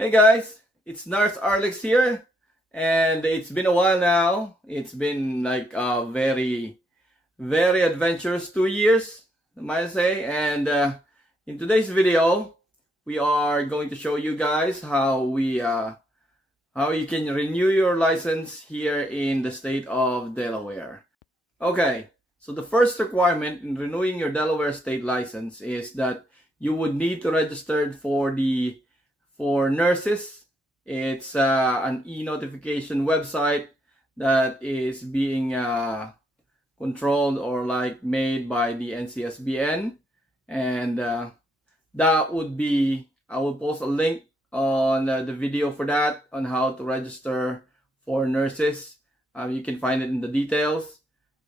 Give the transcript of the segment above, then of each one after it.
Hey guys, it's Nars Arlex here, and it's been a while now. It's been like a very adventurous 2 years, I might say. And in today's video, we are going to show you guys how you can renew your license here in the state of Delaware. Okay, so the first requirement in renewing your Delaware state license is that you would need to register for nurses. It's an e-notification website that is being controlled or like made by the NCSBN, and that would be, I will post a link on the video for that, on how to register for nurses. You can find it in the details.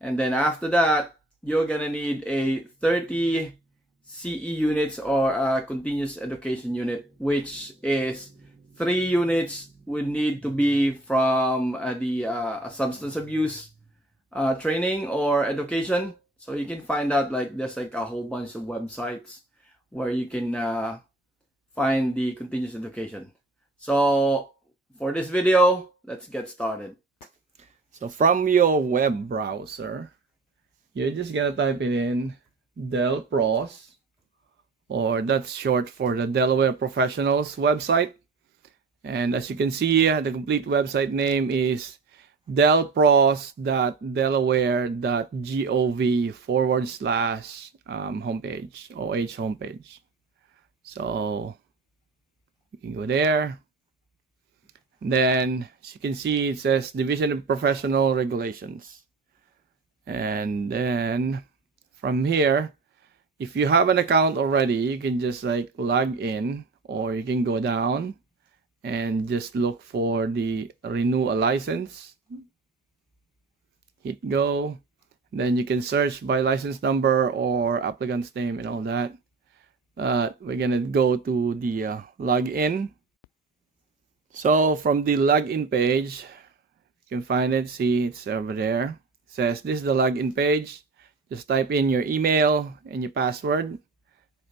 And then after that, you're gonna need a 30 CE units or a continuous education unit, which is 3 units would need to be from the substance abuse training or education. So you can find out, like, there's like a whole bunch of websites where you can find the continuous education. So for this video, let's get started. So from your web browser, you're just gonna type it in DelPros, or that's short for the Delaware Professionals website. And as you can see, the complete website name is delpros.delaware.gov/homepage, OH homepage. So you can go there. And then as you can see, it says Division of Professional Regulations. And then from here, if you have an account already, you can just like log in, or you can go down and just look for the renew a license. Hit go. Then you can search by license number or applicant's name and all that. We're gonna go to the login. So from the login page, you can find it. See, it's over there. It says this is the login page. Just type in your email and your password,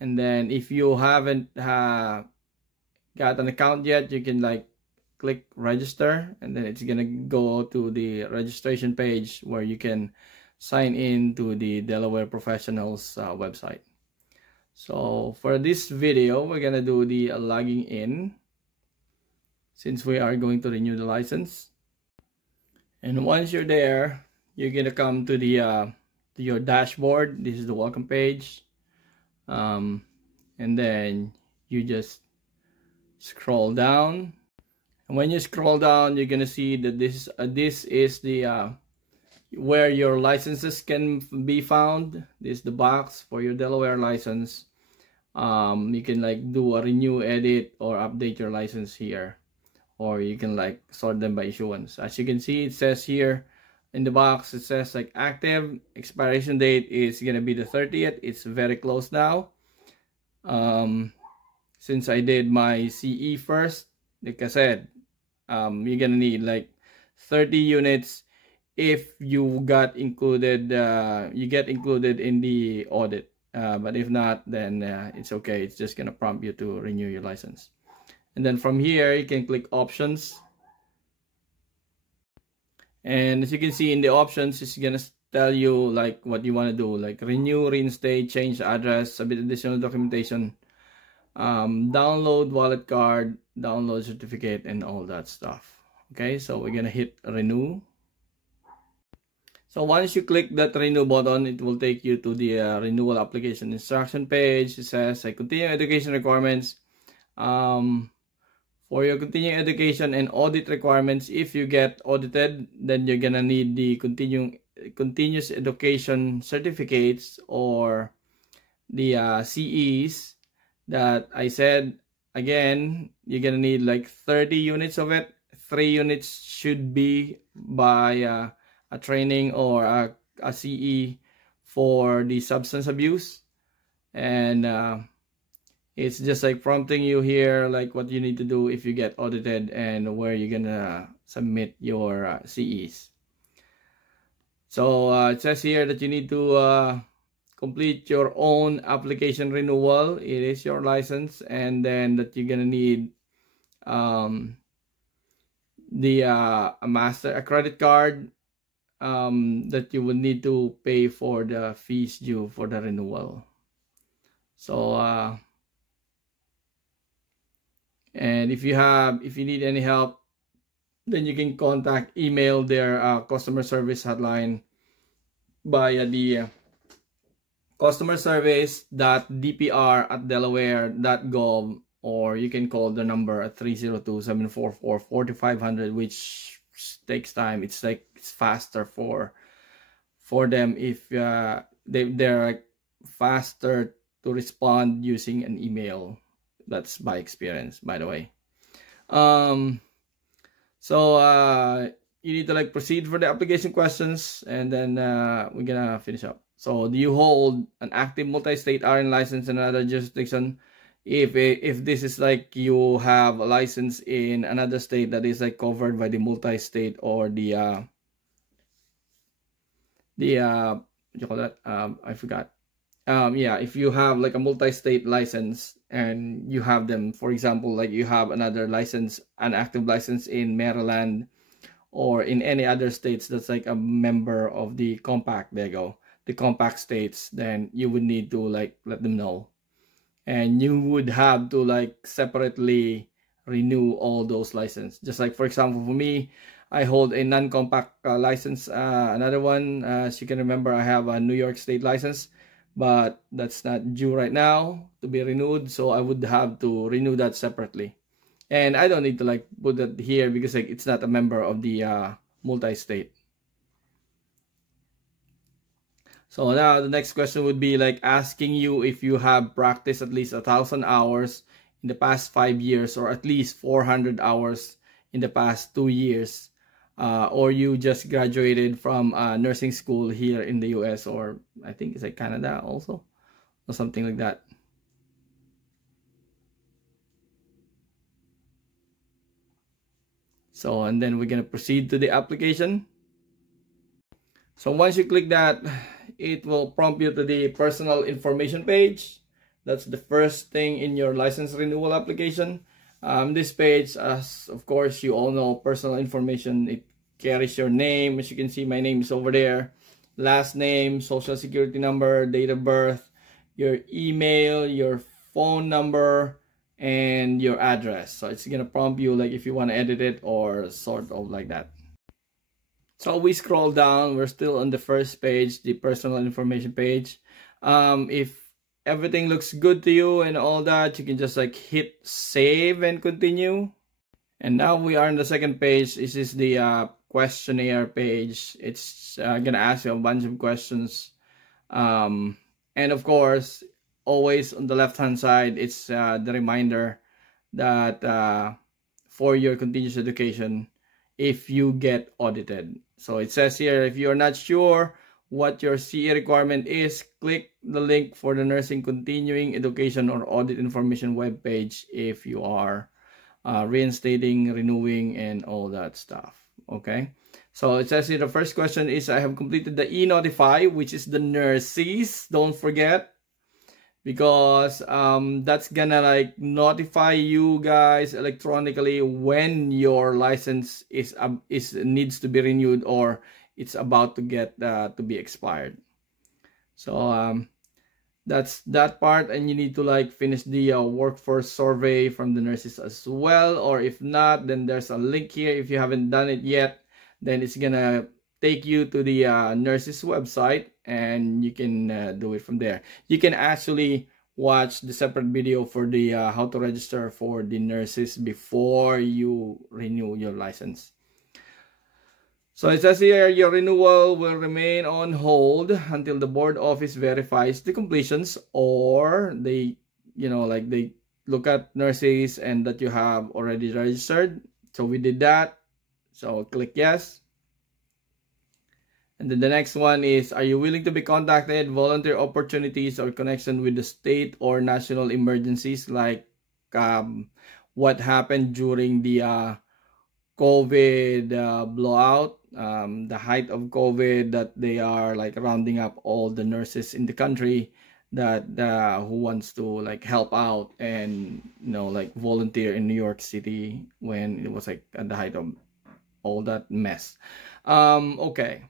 and then if you haven't got an account yet, you can like click register, and then it's gonna go to the registration page where you can sign in to the Delaware Professionals website. So for this video, we're gonna do the logging in, since we are going to renew the license. And once you're there, you're gonna come to the to your dashboard. This is the welcome page, and then you just scroll down, and when you scroll down, you're gonna see that this is the where your licenses can be found. This is the box for your Delaware license. You can like do a renew, edit, or update your license here, or you can like sort them by issuance. As you can see, it says here in the box, it says like active expiration date is gonna be the 30th. It's very close now. Since I did my CE first, like I said, you're gonna need like 30 units if you got included, you get included in the audit. But if not, then it's okay. It's just gonna prompt you to renew your license. And then from here, you can click options. And as you can see in the options, it's gonna tell you like what you want to do, like renew, reinstate, change address, submit additional documentation, download wallet card, download certificate, and all that stuff. Okay, so we're gonna hit renew. So once you click that renew button, it will take you to the renewal application instruction page. It says like continuing education requirements. For your continuing education and audit requirements, if you get audited, then you're gonna need the continuous education certificates, or the CEs that I said. Again, you're gonna need like 30 units of it. 3 units should be by a training or a CE for the substance abuse. And it's just like prompting you here like what you need to do if you get audited, and where you're gonna submit your CEs. So it says here that you need to complete your own application renewal. It is your license, and then that you're gonna need a credit card that you would need to pay for the fees due for the renewal. So and if you need any help, then you can email their customer service hotline via the customerservice.dpr@delaware.gov, or you can call the number at 302-744-4500, which takes time. It's faster for them if they're faster to respond using an email. That's by experience, by the way. So you need to proceed for the application questions, and then we're gonna finish up. So, do you hold an active multi-state RN license in another jurisdiction? If this is you have a license in another state that is covered by the multi-state or the what do you call that? I forgot. Yeah, if you have a multi-state license and you have them, for example, you have another license, an active license in Maryland or in any other states that's a member of the compact, there you go, the compact states, then you would need to let them know, and you would have to separately renew all those licenses. Just for example, for me, I hold a non-compact license. Another one, as you can remember, I have a New York State license, but that's not due right now to be renewed, so I would have to renew that separately. And I don't need to put that here because it's not a member of the multi-state. So now the next question would be asking you if you have practiced at least 1,000 hours in the past 5 years, or at least 400 hours in the past 2 years, or you just graduated from nursing school here in the US, or I think it's Canada also, or something like that. So, and then we're gonna proceed to the application. So once you click that, it will prompt you to the personal information page. That's the first thing in your license renewal application. This page, as of course you all know, personal information, it carries your name. As you can see, my name is over there. Last name, social security number, date of birth, your email, your phone number, and your address. So it's gonna prompt you if you want to edit it or sort of like that. So we scroll down, we're still on the first page, the personal information page. If everything looks good to you and all that, you can just hit save and continue. And now we are on the second page. This is the questionnaire page. It's gonna ask you a bunch of questions. And of course, always on the left hand side, it's the reminder that for your continuous education, if you get audited. So it says here, if you're not sure what your CE requirement is, click the link for the Nursing Continuing Education or Audit Information webpage if you are reinstating, renewing, and all that stuff. Okay, so it says here the first question is, I have completed the e-notify, which is the nurses, don't forget, because that's gonna notify you guys electronically when your license needs to be renewed or it's about to get to be expired. So that's that part, and you need to finish the workforce survey from the nurses as well, or if not, then there's a link here. If you haven't done it yet, then it's gonna take you to the nurses website, and you can do it from there. You can actually watch the separate video for the how to register for the nurses before you renew your license. So it says here, your renewal will remain on hold until the board office verifies the completions, or they they look at nurses and that you have already registered. So we did that, so click yes. And then the next one is, are you willing to be contacted, volunteer opportunities, or connection with the state or national emergencies, like what happened during the COVID blowout, the height of COVID, that they are rounding up all the nurses in the country. that who wants to like help out and like volunteer in New York City when it was like at the height of all that mess. Okay,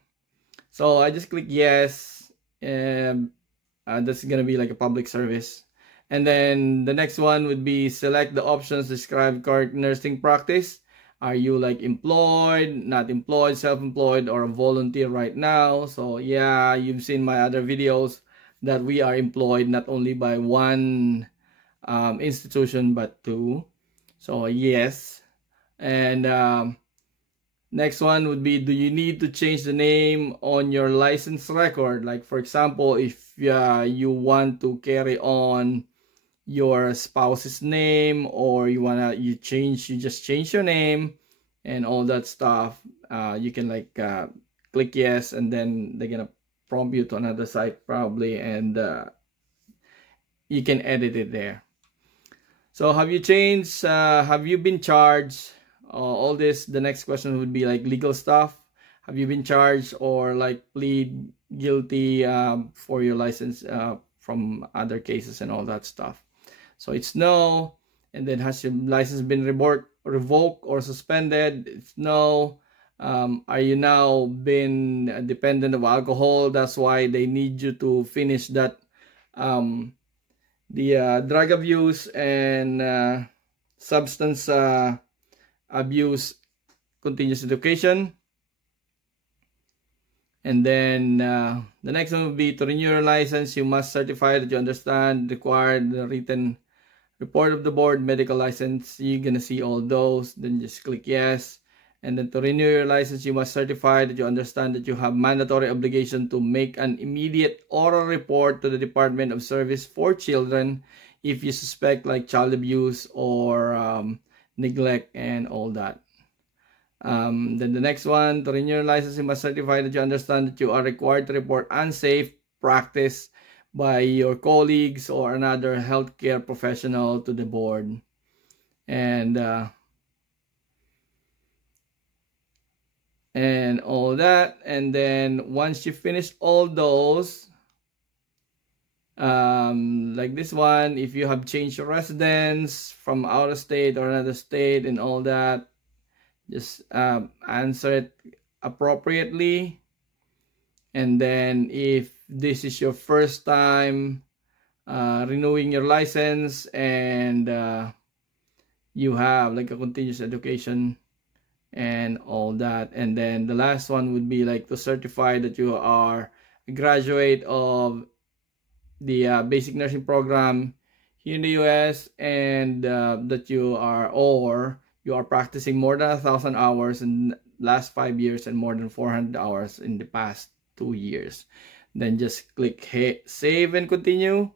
so I just click yes, and that's gonna be like a public service. And then the next one would be select the options describe current nursing practice. Are you like employed, not employed, self-employed, or a volunteer right now? So yeah, you've seen my other videos that we are employed not only by one institution but two. So yes. And next one would be, do you need to change the name on your license record? Like for example, if you want to carry on your spouse's name, or you just change your name and all that stuff, you can like click yes, and then they're gonna prompt you to another site probably, and you can edit it there. So have you changed, have you been charged, all this? The next question would be like legal stuff. Have you been charged or like plead guilty for your license from other cases and all that stuff? So it's no. And then has your license been revoked or suspended? It's no. Are you now been dependent of alcohol? That's why they need you to finish that the drug abuse and substance abuse continuous education. And then the next one would be, to renew your license, you must certify that you understand required written report of the board, medical license. You're gonna see all those. Then just click yes. And then to renew your license, you must certify that you understand that you have mandatory obligation to make an immediate oral report to the Department of Service for Children if you suspect like child abuse or neglect and all that. Then the next one, to renew your license, you must certify that you understand that you are required to report unsafe practice by your colleagues or another healthcare professional to the board. And all that. And then once you finish all those, like this one, if you have changed your residence from out of state or another state and all that, just answer it appropriately. And then if this is your first time renewing your license and you have like a continuous education and all that. And then the last one would be like to certify that you are a graduate of the basic nursing program here in the US, and that you are practicing more than 1,000 hours in the last 5 years and more than 400 hours in the past 2 years. Then just click save and continue.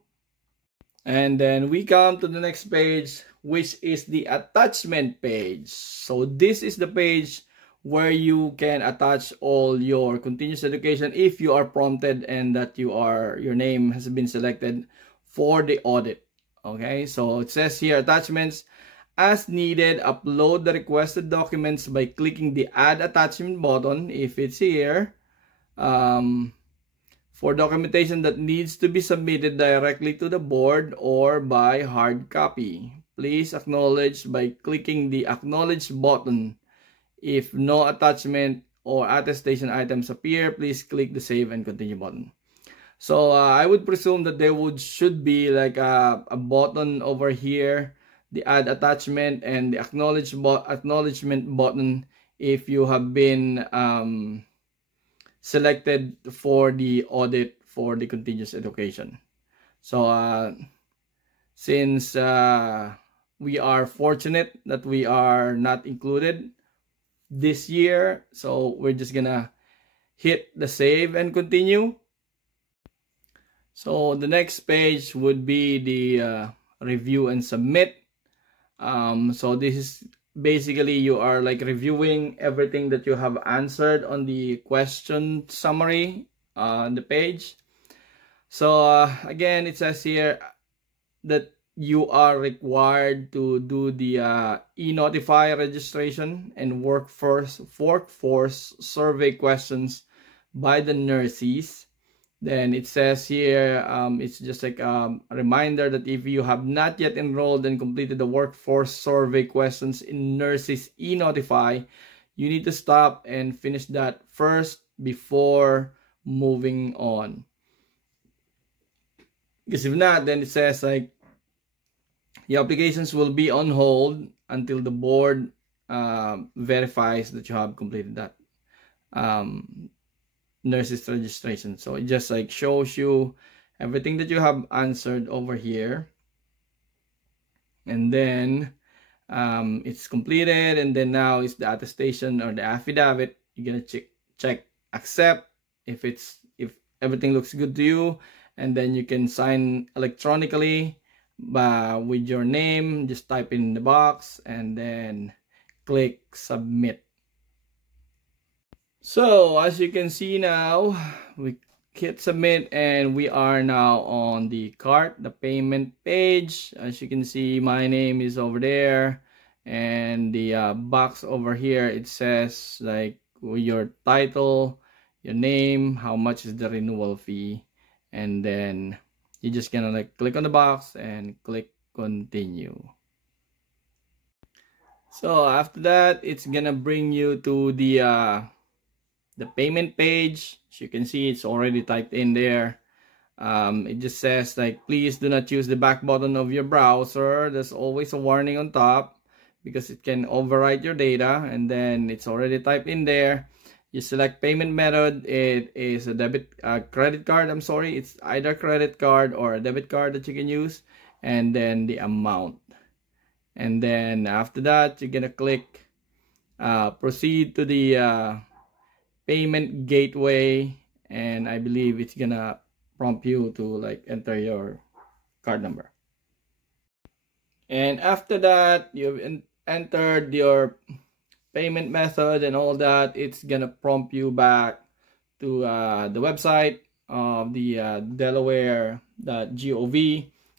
And then we come to the next page, which is the attachment page. So this is the page where you can attach all your continuous education if you are prompted and that your name has been selected for the audit. Okay, so it says here, attachments. As needed, upload the requested documents by clicking the add attachment button if it's here. For documentation that needs to be submitted directly to the board or by hard copy, please acknowledge by clicking the acknowledge button. If no attachment or attestation items appear, please click the save and continue button. So I would presume that there should be like a button over here, the add attachment and the acknowledgement button if you have been selected for the audit for the continuous education. So since we are fortunate that we are not included this year, so we're just gonna hit the save and continue. So the next page would be the review and submit. So this is basically you are like reviewing everything that you have answered on the question summary on the page. So again, it says here that you are required to do the e-notify registration and workforce survey questions by the nurses. Then it says here, it's just like a reminder that if you have not yet enrolled and completed the workforce survey questions in Nurses e-Notify, you need to stop and finish that first before moving on. Because if not, then it says like your applications will be on hold until the board verifies that you have completed that nurses registration. So it just like shows you everything that you have answered over here, and then it's completed, and then now it's the attestation or the affidavit. You're gonna check accept if everything looks good to you, and then you can sign electronically with your name. Just type in the box and then click submit. So as you can see now, we hit submit and we are now on the cart, the payment page. As you can see, my name is over there, and the box over here, it says like your title, your name, how much is the renewal fee, and then you're just gonna like click on the box and click continue. So after that, it's gonna bring you to the payment page. As you can see, it's already typed in there. It just says like, please do not use the back button of your browser. There's always a warning on top because it can overwrite your data, and then it's already typed in there. You select payment method. It is a credit card. I'm sorry, it's either credit card or a debit card that you can use, and then the amount. And then after that, you're gonna click proceed to the payment gateway, and I believe it's gonna prompt you to like enter your card number. And after that, you've entered your payment method and all that. It's gonna prompt you back to the website of the Delaware.gov,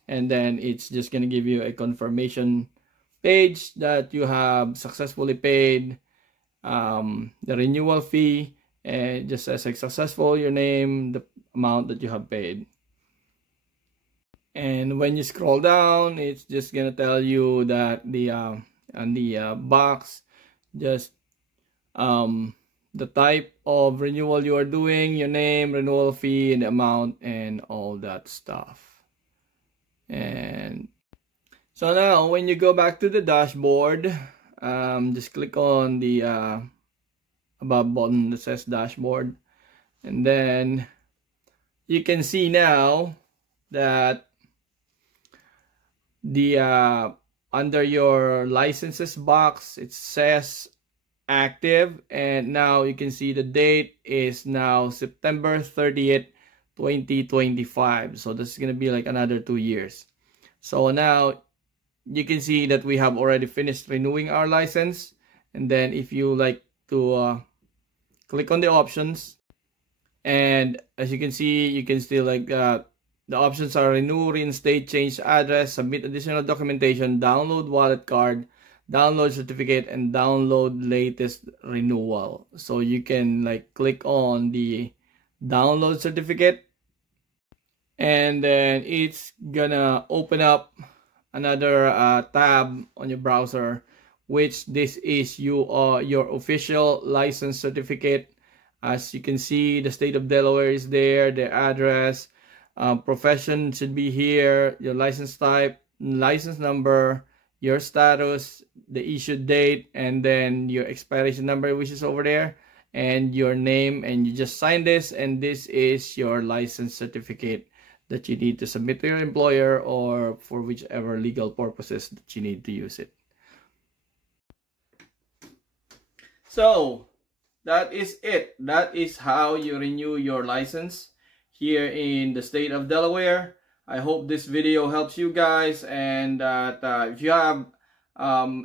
and then it's just gonna give you a confirmation page that you have successfully paid the renewal fee, and just says like successful, your name, the amount that you have paid. And when you scroll down, it's just gonna tell you that the on the box, just the type of renewal you are doing, your name, renewal fee, and the amount, and all that stuff. And so now when you go back to the dashboard, just click on the above button that says dashboard, and then you can see now that the under your licenses box, it says active, and now you can see the date is now September 30th 2025. So this is gonna be like another 2 years. So now you can see that we have already finished renewing our license. And then if you like to click on the options, and as you can see, you can still like the options are renew, reinstate, change address, submit additional documentation, download wallet card, download certificate, and download latest renewal. So you can like click on the download certificate, and then it's gonna open up another tab on your browser, which this is your official license certificate. As you can see, the state of Delaware is there, the address, profession should be here, your license type, license number, your status, the issue date, and then your expiration number, which is over there, and your name. And you just sign this, and this is your license certificate that you need to submit to your employer or for whichever legal purposes that you need to use it. So that is it. That is how you renew your license here in the state of Delaware. I hope this video helps you guys, and that if you have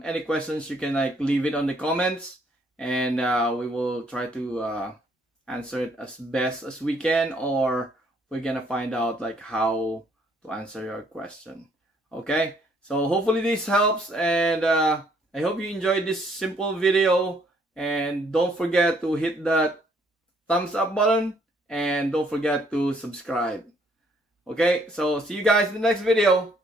any questions, you can like leave it on the comments, and we will try to answer it as best as we can, or we're gonna find out like how to answer your question. Okay, so hopefully this helps, and I hope you enjoyed this simple video, and don't forget to hit that thumbs up button and don't forget to subscribe. Okay, so see you guys in the next video.